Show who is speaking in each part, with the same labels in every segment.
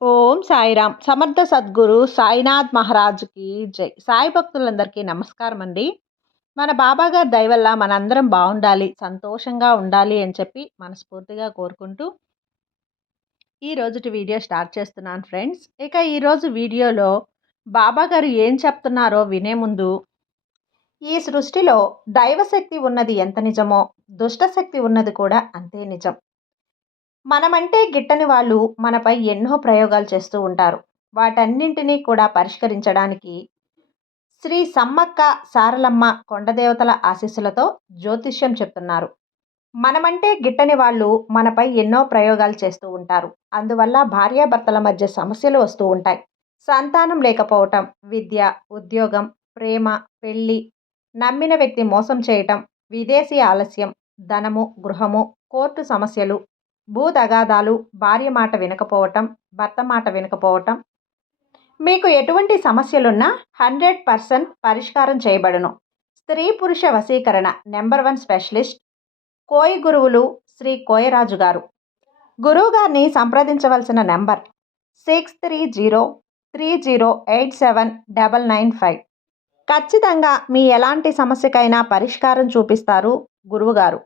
Speaker 1: ఓం సాయిరామ్. సమర్థ సద్గురు సాయినాథ్ మహారాజ్కి జై. సాయి భక్తులందరికీ నమస్కారం అండి. మన బాబాగారి దయవల్ల మనందరం బాగుండాలి సంతోషంగా ఉండాలి అని చెప్పి మనస్ఫూర్తిగా కోరుకుంటూ ఈ రోజుటి వీడియో స్టార్ట్ చేస్తున్నాను ఫ్రెండ్స్. ఇక ఈరోజు వీడియోలో బాబాగారు ఏం చెప్తున్నారో వినే ముందు ఈ సృష్టిలో దైవశక్తి ఉన్నది ఎంత నిజమో దుష్టశక్తి ఉన్నది కూడా అంతే నిజం. మనమంటే గిట్టని వాళ్ళు మనపై ఎన్నో ప్రయోగాలు చేస్తూ ఉంటారు. వాటన్నింటినీ కూడా పరిష్కరించడానికి శ్రీ సమ్మక్క సారలమ్మ కొండదేవతల ఆశీస్సులతో జ్యోతిష్యం చెప్తున్నారు. మనమంటే గిట్టని వాళ్ళు మనపై ఎన్నో ప్రయోగాలు చేస్తూ ఉంటారు. అందువల్ల భార్యాభర్తల మధ్య సమస్యలు వస్తూ ఉంటాయి. సంతానం లేకపోవటం విద్య ఉద్యోగం ప్రేమ పెళ్ళి నమ్మిన వ్యక్తి మోసం చేయటం విదేశీ ఆలస్యం ధనము గృహము కోర్టు సమస్యలు భూతగాదాలు భార్య మాట వినకపోవటం భర్త మాట వినకపోవటం. మీకు ఎటువంటి సమస్యలున్నా హండ్రెడ్ పర్సెంట్ పరిష్కారం చేయబడును. స్త్రీ పురుష వశీకరణ నెంబర్ వన్ స్పెషలిస్ట్ కోయి గురువులు శ్రీ కోయరాజు గారు. గురువు గారిని సంప్రదించవలసిన number six three zero three zero eight seven double nine five. ఖచ్చితంగా మీ ఎలాంటి సమస్యకైనా పరిష్కారం చూపిస్తారు గురువుగారు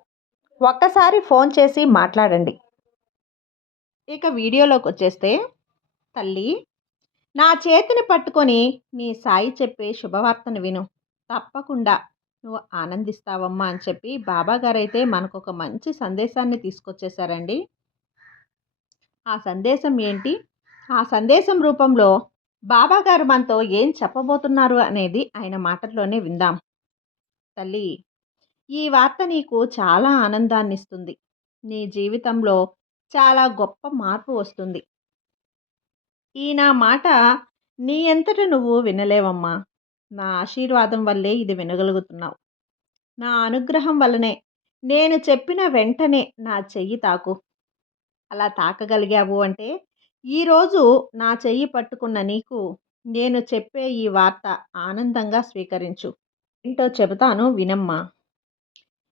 Speaker 1: ఒక్కసారి ఫోన్ చేసి మాట్లాడండి. ఇక వీడియోలోకి వచ్చేస్తే తల్లి నా చేతిని పట్టుకొని నీ సాయి చెప్పే శుభవార్తను విను. తప్పకుండా నువ్వు ఆనందిస్తావమ్మా అని చెప్పి బాబాగారైతే మనకు ఒక మంచి సందేశాన్ని తీసుకొచ్చేసారండి ఆ సందేశం ఏంటి? ఆ సందేశం రూపంలో బాబాగారు మనతో ఏం చెప్పబోతున్నారు అనేది ఆయన మాటల్లోనే విందాం. తల్లి ఈ వార్త నీకు చాలా ఆనందాన్ని ఇస్తుంది నీ జీవితంలో చాలా గొప్ప మార్పు వస్తుంది. ఈ నా మాట నీ ఎంతట నువ్వు వినలేవమ్మా. నా ఆశీర్వాదం వల్లే ఇది వినగలుగుతున్నావు. నా అనుగ్రహం వల్లనే నేను చెప్పిన వెంటనే నా చెయ్యి తాకు. అలా తాకగలిగావు అంటే ఈరోజు నా చెయ్యి పట్టుకున్న నీకు నేను చెప్పే ఈ వార్త ఆనందంగా స్వీకరించు. ఏంటో చెబుతాను వినమ్మా.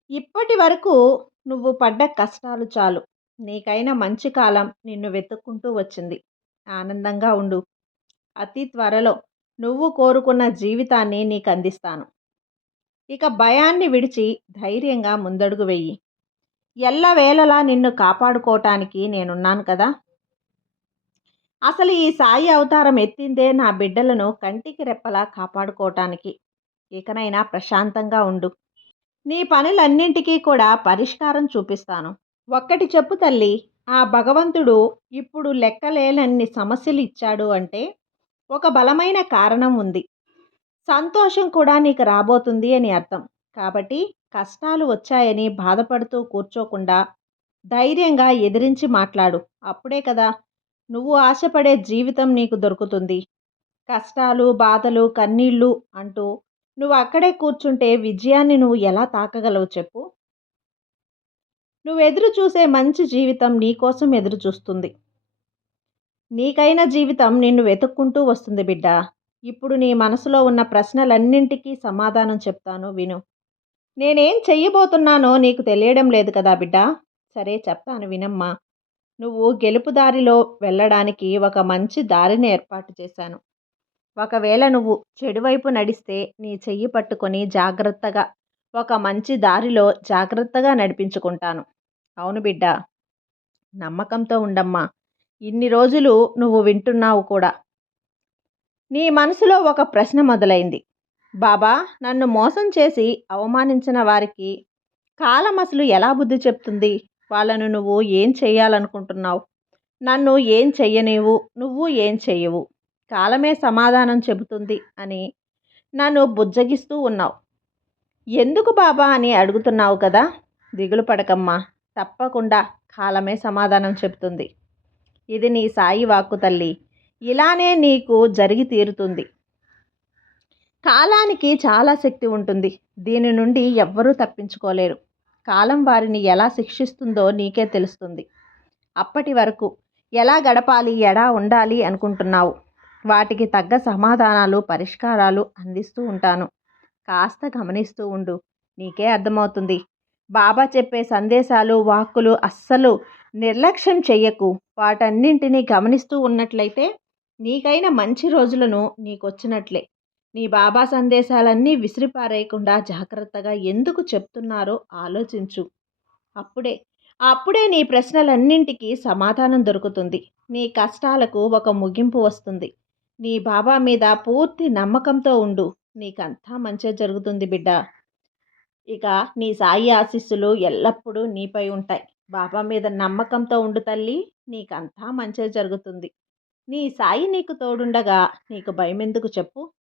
Speaker 1: ఇప్పటి వరకు నువ్వు పడ్డ కష్టాలు చాలు. నీకైన మంచి కాలం నిన్ను వెతుక్కుంటూ వచ్చింది. ఆనందంగా ఉండు. అతి త్వరలో నువ్వు కోరుకున్న జీవితాన్ని నీకు అందిస్తాను ఇక భయాన్ని విడిచి ధైర్యంగా ముందడుగు వెయ్యి ఎల్లవేళలా నిన్ను కాపాడుకోవటానికి నేనున్నాను కదా? అసలు ఈ సాయి అవతారం ఎత్తిందే నా బిడ్డలను కంటికి రెప్పలా కాపాడుకోవటానికి ఇకనైనా ప్రశాంతంగా ఉండు. నీ పనులన్నింటికీ కూడా పరిష్కారం చూపిస్తాను. ఒక్కటి చెప్పు తల్లి ఆ భగవంతుడు ఇప్పుడు లెక్కలేనన్ని సమస్యలు ఇచ్చాడు అంటే ఒక బలమైన కారణం ఉంది. సంతోషం కూడా నీకు రాబోతుంది అని అర్థం. కాబట్టి కష్టాలు వచ్చాయని బాధపడుతూ కూర్చోకుండా ధైర్యంగా ఎదిరించి మాట్లాడు. అప్పుడే కదా నువ్వు ఆశపడే జీవితం నీకు దొరుకుతుంది. కష్టాలు బాధలు కన్నీళ్ళు అంటూ నువ్వు అక్కడే కూర్చుంటే విజయాన్ని నువ్వు ఎలా తాకగలవు చెప్పు? నువ్వు ఎదురు చూసే మంచి జీవితం నీకోసం ఎదురు చూస్తుంది. నీకైన జీవితం నిన్ను వెతుక్కుంటూ వస్తుంది బిడ్డ. ఇప్పుడు నీ మనసులో ఉన్న ప్రశ్నలన్నింటికీ సమాధానం చెప్తాను విను. నేనేం చెయ్యబోతున్నానో నీకు తెలియడం లేదు కదా బిడ్డ. సరే చెప్తాను వినమ్మా. నువ్వు గెలుపు దారిలో వెళ్ళడానికి ఒక మంచి దారిని ఏర్పాటు చేశాను. ఒకవేళ నువ్వు చెడువైపు నడిస్తే నీ చెయ్యి పట్టుకొని జాగ్రత్తగా ఒక మంచి దారిలో జాగ్రత్తగా నడిపించుకుంటాను. అవును బిడ్డ. నమ్మకంతో ఉండమ్మా. ఇన్ని రోజులు నువ్వు వింటున్నావు కూడా. నీ మనసులో ఒక ప్రశ్న మొదలైంది. బాబా నన్ను మోసం చేసి అవమానించిన వారికి కాలం అసలు ఎలా బుద్ధి చెప్తుంది? వాళ్ళను నువ్వు ఏం చేయాలనుకుంటున్నావు నన్ను ఏం చెయ్యనివు నువ్వు ఏం చెయ్యవు? కాలమే సమాధానం చెబుతుంది అని నన్ను బుజ్జగిస్తూ ఉన్నావు. ఎందుకు బాబా అని అడుగుతున్నావు కదా? దిగులు పడకమ్మా. తప్పకుండా కాలమే సమాధానం చెప్తుంది ఇది నీ సాయి వాక్కు తల్లి. ఇలానే నీకు జరిగి తీరుతుంది. కాలానికి చాలా శక్తి ఉంటుంది. దీని నుండి ఎవ్వరూ తప్పించుకోలేరు. కాలం వారిని ఎలా శిక్షిస్తుందో నీకే తెలుస్తుంది. అప్పటి వరకు ఎలా గడపాలి ఎడా ఉండాలి అనుకుంటున్నావు? వాటికి తగ్గ సమాధానాలు పరిష్కారాలు అందిస్తూ ఉంటాను. కాస్త గమనిస్తూ ఉండు. నీకే అర్థమవుతుంది. బాబా చెప్పే సందేశాలు వాక్కులు అస్సలు నిర్లక్ష్యం చెయ్యకు. వాటన్నింటినీ గమనిస్తూ ఉన్నట్లయితే నీకైన మంచి రోజులను నీకొచ్చినట్లే. నీ బాబా సందేశాలన్నీ విసిరిపారేయకుండా జాగ్రత్తగా ఎందుకు చెప్తున్నారో ఆలోచించు. అప్పుడే అప్పుడే నీ ప్రశ్నలన్నింటికీ సమాధానం దొరుకుతుంది. నీ కష్టాలకు ఒక ముగింపు వస్తుంది. నీ బాబా మీద పూర్తి నమ్మకంతో ఉండు. నీకంతా మంచి జరుగుతుంది బిడ్డ. ఇక నీ సాయి ఆశీస్సులు ఎల్లప్పుడూ నీపై ఉంటాయి. బాబా మీద నమ్మకంతో ఉండు తల్లి నీకంతా మంచి జరుగుతుంది. నీ సాయి నీకు తోడుండగా నీకు భయం ఎందుకు చెప్పు?